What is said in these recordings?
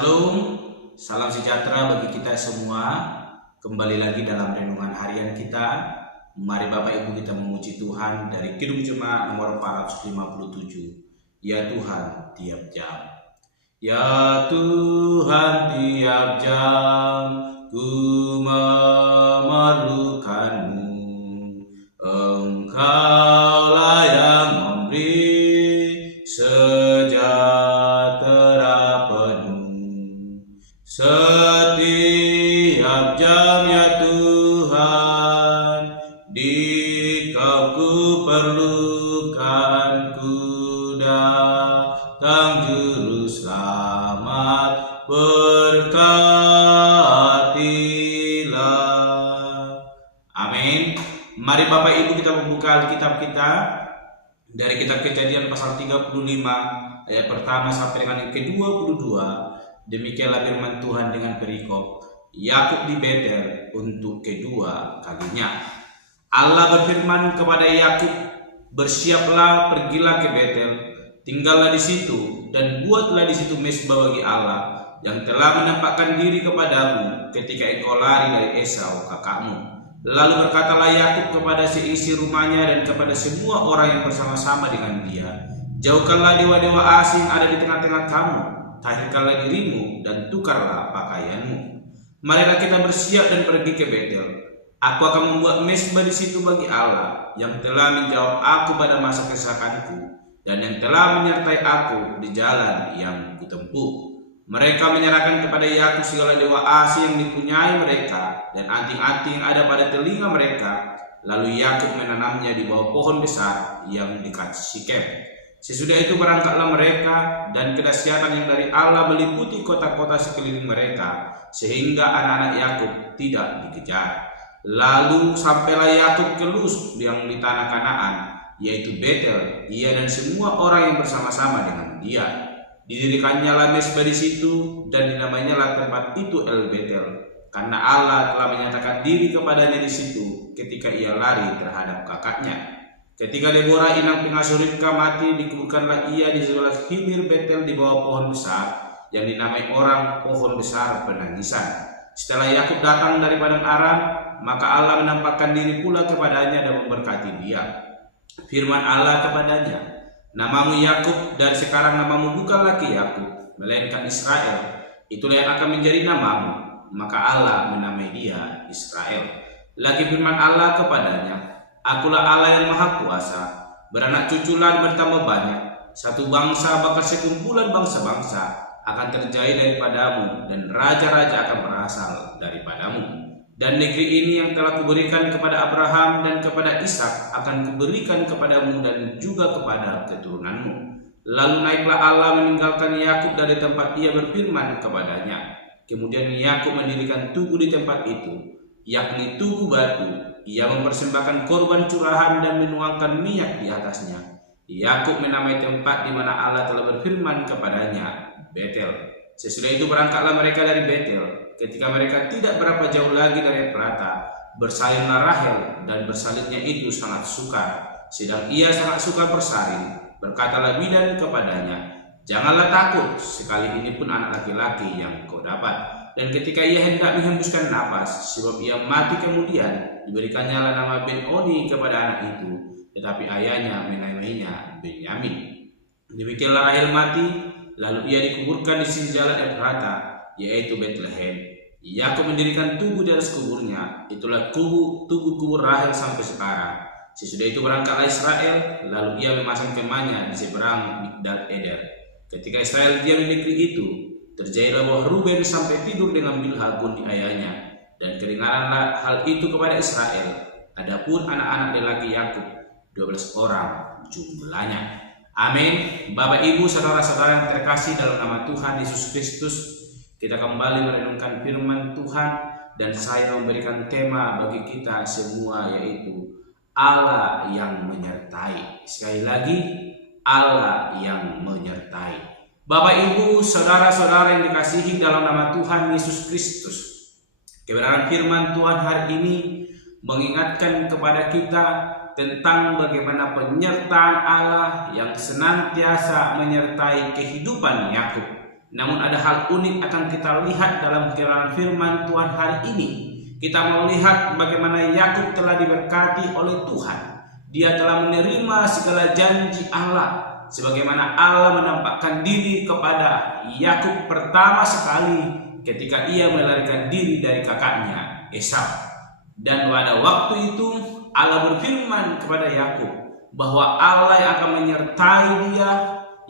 Shalom, salam sejahtera bagi kita semua. Kembali lagi dalam renungan harian kita. Mari Bapak Ibu kita memuji Tuhan dari Kidung Jemaat nomor 457. Ya Tuhan tiap jam. Ya Tuhan tiap jam ku memerlukan-Mu. Engkaulah yang memberi sejahtera penuh. Setiap jam ya Tuhan, di-Kau ku perlukan, ku datang juru selamat, berkatilah. Amin. Mari Bapak Ibu kita membuka Alkitab kita dari kitab Kejadian pasal 35 ayat pertama sampai dengan yang ke-22. Demikianlah firman Tuhan dengan perikop Yakub di Betel untuk kedua kalinya. Allah berfirman kepada Yakub, "Bersiaplah, pergilah ke Betel, tinggallah di situ dan buatlah di situ mezbah bagi Allah yang telah menampakkan diri kepadamu ketika engkau lari dari Esau kakakmu." Lalu berkatalah Yakub kepada seisi rumahnya dan kepada semua orang yang bersama-sama dengan dia, "Jauhkanlah dewa-dewa asing ada di tengah-tengah kamu, tahirkanlah dirimu dan tukarlah pakaianmu. Marilah kita bersiap dan pergi ke Betel. Aku akan membuat mezbah di situ bagi Allah yang telah menjawab aku pada masa kesesakanku dan yang telah menyertai aku di jalan yang kutempuh." Mereka menyerahkan kepada Yakub segala dewa asing yang dipunyai mereka dan anting-anting yang ada pada telinga mereka. Lalu Yakub menanamnya di bawah pohon besar yang dekat Sikem. Sesudah itu berangkatlah mereka, dan kedahsyatan yang dari Allah meliputi kota-kota sekeliling mereka, sehingga anak-anak Yakub tidak dikejar. Lalu sampailah Yakub ke Luz yang di tanah Kanaan, yaitu Betel, ia dan semua orang yang bersama-sama dengan dia. Didirikannya lah mezbah di situ, dan dinamainyalah tempat itu El Betel, karena Allah telah menyatakan diri kepadanya di situ ketika ia lari terhadap kakaknya. Ketika Deborah inang pengasuh Ribka mati, dikuburkanlah ia di sebelah himir Betel di bawah pohon besar yang dinamai orang pohon besar penangisan. Setelah Yakub datang dari padang Aram, maka Allah menampakkan diri pula kepadanya dan memberkati dia. Firman Allah kepadanya, "Namamu Yakub, dan sekarang namamu bukan lagi Yakub, melainkan Israel. Itulah yang akan menjadi namamu." Maka Allah menamai dia Israel. Lagi firman Allah kepadanya, "Akulah Allah yang Maha Kuasa, beranak cuculah bertambah banyak. Satu bangsa bahkan sekumpulan bangsa-bangsa akan terjadi daripadamu, dan raja-raja akan berasal daripadamu. Dan negeri ini yang telah kuberikan kepada Abraham dan kepada Ishak akan kuberikan kepadamu dan juga kepada keturunanmu." Lalu naiklah Allah meninggalkan Yakub dari tempat ia berfirman kepadanya. Kemudian Yakub mendirikan tugu di tempat itu, yakni tugu batu. Ia mempersembahkan korban curahan dan menuangkan minyak di atasnya. Yakub menamai tempat di mana Allah telah berfirman kepadanya Betel. Sesudah itu berangkatlah mereka dari Betel. Ketika mereka tidak berapa jauh lagi dari Efrata, bersalinlah Rahel, dan bersalinnya itu sangat sukar, sedang ia sangat suka bersalin. Berkatalah bidan kepadanya, "Janganlah takut, sekali ini pun anak laki-laki yang kau dapat." Dan ketika ia hendak menghembuskan napas, sebab ia mati kemudian, diberikannya nama Ben-Oni kepada anak itu, tetapi ayahnya menamainya Benyamin. Demikianlah Rahel mati, lalu ia dikuburkan di sisi jalan Efrata, yaitu Bethlehem. Yakub mendirikan tugu di atas kuburnya, itulah tugu kubur Rahel sampai sekarang. Sesudah itu berangkatlah Israel, lalu ia memasang kemahnya di seberang Migdal Eder. Ketika Israel diam di negeri itu, terjadilah bahwa Ruben sampai tidur dengan Bilha di ayahnya, dan kedengaranlah hal itu kepada Israel. Adapun anak-anak lelaki Yakub 12 orang jumlahnya. Amin. Bapak Ibu saudara-saudara yang terkasih dalam nama Tuhan Yesus Kristus, kita kembali merenungkan firman Tuhan, dan saya memberikan tema bagi kita semua, yaitu Allah yang menyertai. Sekali lagi, Allah yang menyertai. Bapak Ibu saudara-saudara yang dikasihi dalam nama Tuhan Yesus Kristus, kebenaran firman Tuhan hari ini mengingatkan kepada kita tentang bagaimana penyertaan Allah yang senantiasa menyertai kehidupan Yakub. Namun ada hal unik akan kita lihat dalam kiraan firman Tuhan hari ini. Kita mau lihat bagaimana Yakub telah diberkati oleh Tuhan. Dia telah menerima segala janji Allah, sebagaimana Allah menampakkan diri kepada Yakub pertama sekali ketika ia melarikan diri dari kakaknya Esau. Dan pada waktu itu Allah berfirman kepada Yakub bahwa Allah yang akan menyertai dia,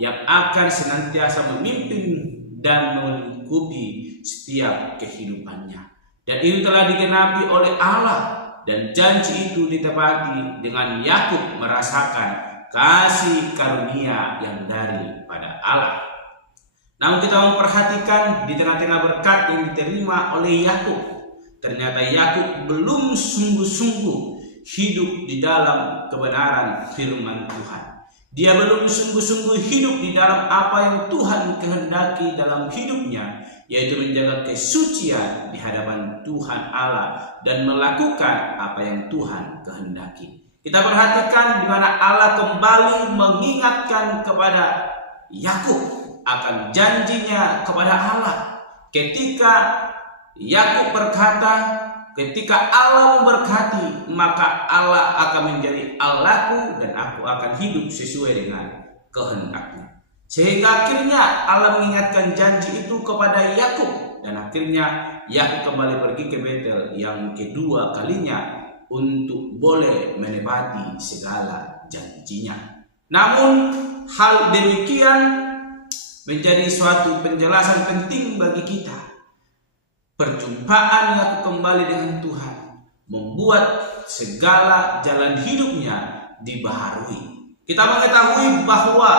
yang akan senantiasa memimpin dan melingkupi setiap kehidupannya. Dan itu telah digenapi oleh Allah, dan janji itu ditepati dengan Yakub merasakan kasih karunia yang daripada Allah. Namun kita memperhatikan di tengah-tengah berkat yang diterima oleh Yakub, ternyata Yakub belum sungguh-sungguh hidup di dalam kebenaran firman Tuhan. Dia belum sungguh-sungguh hidup di dalam apa yang Tuhan kehendaki dalam hidupnya, yaitu menjaga kesucian di hadapan Tuhan Allah dan melakukan apa yang Tuhan kehendaki. Kita perhatikan di mana Allah kembali mengingatkan kepada Yakub akan janjinya kepada Allah. Ketika Yakub berkata, ketika Allah memberkati, maka Allah akan menjadi Allahku dan aku akan hidup sesuai dengan kehendaknya. Sehingga akhirnya Allah mengingatkan janji itu kepada Yakub, dan akhirnya Yakub kembali pergi ke Betel yang kedua kalinya untuk boleh menepati segala janjinya. Namun hal demikian menjadi suatu penjelasan penting bagi kita. Perjumpaan Yakub kembali dengan Tuhan membuat segala jalan hidupnya dibaharui. Kita mengetahui bahwa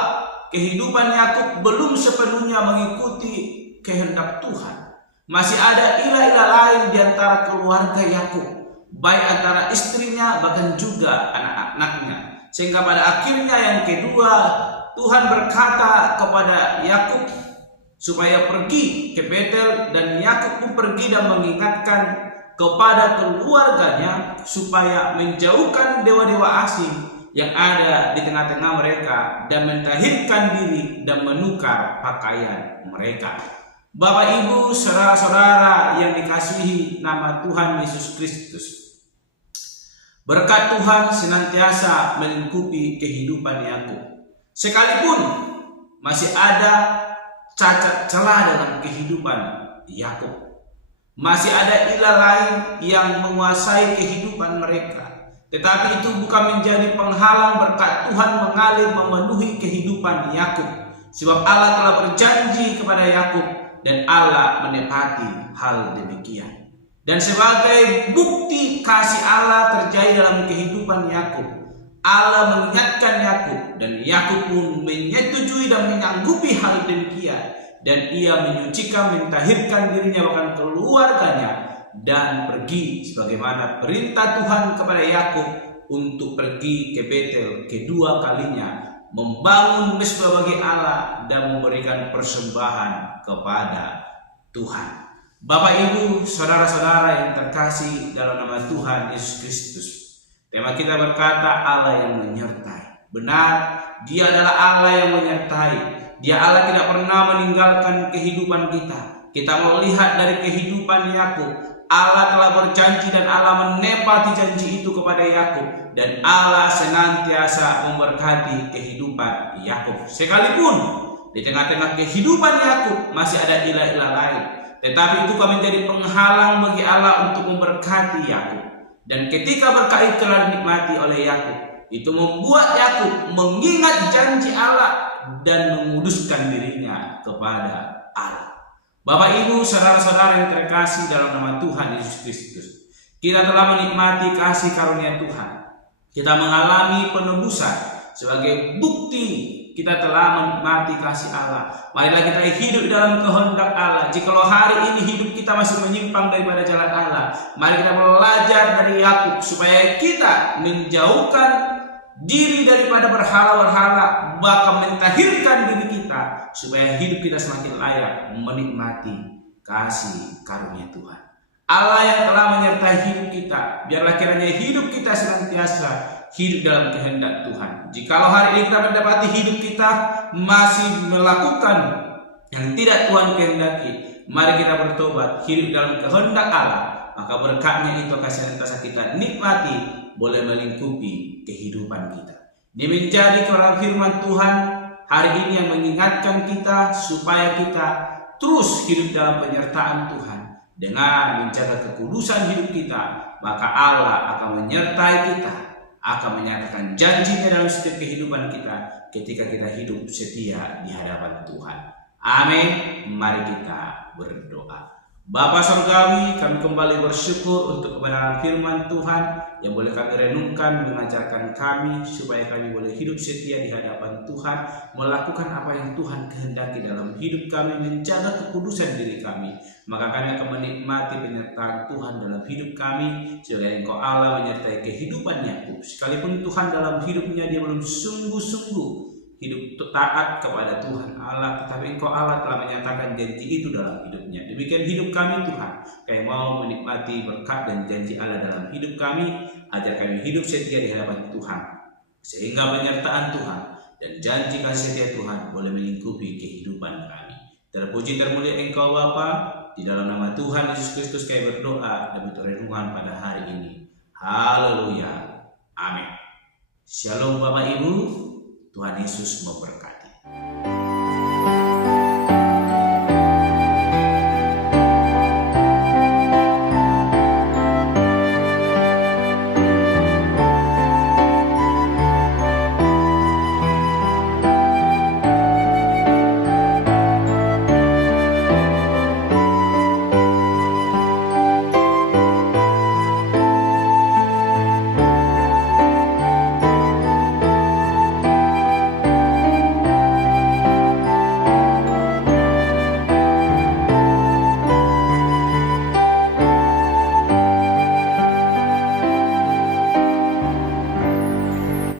kehidupan Yakub belum sepenuhnya mengikuti kehendak Tuhan. Masih ada ilah-ilah lain di antara keluarga Yakub, baik antara istrinya bahkan juga anak-anaknya. Sehingga pada akhirnya yang kedua, Tuhan berkata kepada Yakub supaya pergi ke Betel, dan Yakub pun pergi dan mengingatkan kepada keluarganya supaya menjauhkan dewa-dewa asing yang ada di tengah-tengah mereka dan mentahirkan diri dan menukar pakaian mereka. Bapak, Ibu, saudara-saudara yang dikasihi nama Tuhan Yesus Kristus, berkat Tuhan senantiasa melingkupi kehidupan Yakub. Sekalipun masih ada cacat celah dalam kehidupan Yakub, masih ada ilah lain yang menguasai kehidupan mereka, tetapi itu bukan menjadi penghalang berkat Tuhan mengalir memenuhi kehidupan Yakub, sebab Allah telah berjanji kepada Yakub dan Allah menepati hal demikian. Dan sebagai bukti kasih Allah terjadi dalam kehidupan Yakub, Allah mengingatkan Yakub, dan Yakub pun menyetujui dan menyanggupi hal demikian, dan ia menyucikan, mentahirkan dirinya bahkan keluarganya, dan pergi sebagaimana perintah Tuhan kepada Yakub untuk pergi ke Betel kedua kalinya, membangun mezbah bagi Allah dan memberikan persembahan kepada Tuhan. Bapak, Ibu, saudara-saudara yang terkasih dalam nama Tuhan Yesus Kristus, tema kita berkata Allah yang menyertai. Benar, Dia adalah Allah yang menyertai. Dia Allah tidak pernah meninggalkan kehidupan kita. Kita mau lihat dari kehidupan Yakub, Allah telah berjanji dan Allah menepati janji itu kepada Yakub, dan Allah senantiasa memberkati kehidupan Yakub. Sekalipun di tengah-tengah kehidupan Yakub masih ada ilah-ilah lain, tetapi itu akan menjadi penghalang bagi Allah untuk memberkati Yakub. Dan ketika berkat itu telah dinikmati oleh Yakub, itu membuat Yakub mengingat janji Allah dan menguduskan dirinya kepada Allah. Bapak, Ibu, saudara-saudara yang terkasih dalam nama Tuhan Yesus Kristus, kita telah menikmati kasih karunia Tuhan. Kita mengalami penebusan sebagai bukti kita telah menikmati kasih Allah. Marilah kita hidup dalam kehendak Allah. Jikalau hari ini hidup kita masih menyimpang daripada jalan Allah, mari kita belajar dari Yakub supaya kita menjauhkan diri daripada berhala-berhala, bahkan mentahirkan diri kita supaya hidup kita semakin layak menikmati kasih karunia Tuhan. Allah yang telah menyertai hidup kita, biarlah kiranya hidup kita senantiasa hidup dalam kehendak Tuhan. Jikalau hari ini kita mendapati hidup kita masih melakukan yang tidak Tuhan kehendaki. Mari kita bertobat, hidup dalam kehendak Allah, maka berkatnya itu akan senantiasa kita nikmati, boleh melingkupi kehidupan kita. Ini menjadi kebenaran firman Tuhan hari ini yang mengingatkan kita supaya kita terus hidup dalam penyertaan Tuhan. Dengan menjaga kekudusan hidup kita, maka Allah akan menyertai kita, akan menyatakan janjinya dalam setiap kehidupan kita ketika kita hidup setia di hadapan Tuhan. Amin. Mari kita berdoa. Bapa Surgawi, kami kembali bersyukur untuk kebenaran firman Tuhan yang boleh kami renungkan, mengajarkan kami supaya kami boleh hidup setia di hadapan Tuhan, melakukan apa yang Tuhan kehendaki dalam hidup kami, menjaga kekudusan diri kami. Maka kami akan menikmati penyertaan Tuhan dalam hidup kami, sehingga Engkau Allah menyertai kehidupan Yakub. Sekalipun Tuhan dalam hidupnya dia belum sungguh-sungguh hidup taat kepada Tuhan Allah, tetapi Engkau Allah telah menyatakan janji itu dalam hidupnya. Demikian hidup kami Tuhan, kami mau menikmati berkat dan janji Allah dalam hidup kami. Ajar kami hidup setia di hadapan Tuhan, sehingga penyertaan Tuhan dan janji kasih setia Tuhan boleh melingkupi kehidupan kami. Terpuji termulia Engkau Bapa, di dalam nama Tuhan Yesus Kristus kami berdoa dan renungan pada hari ini. Haleluya. Amin. Shalom Bapak Ibu. Tuhan Yesus memberkati.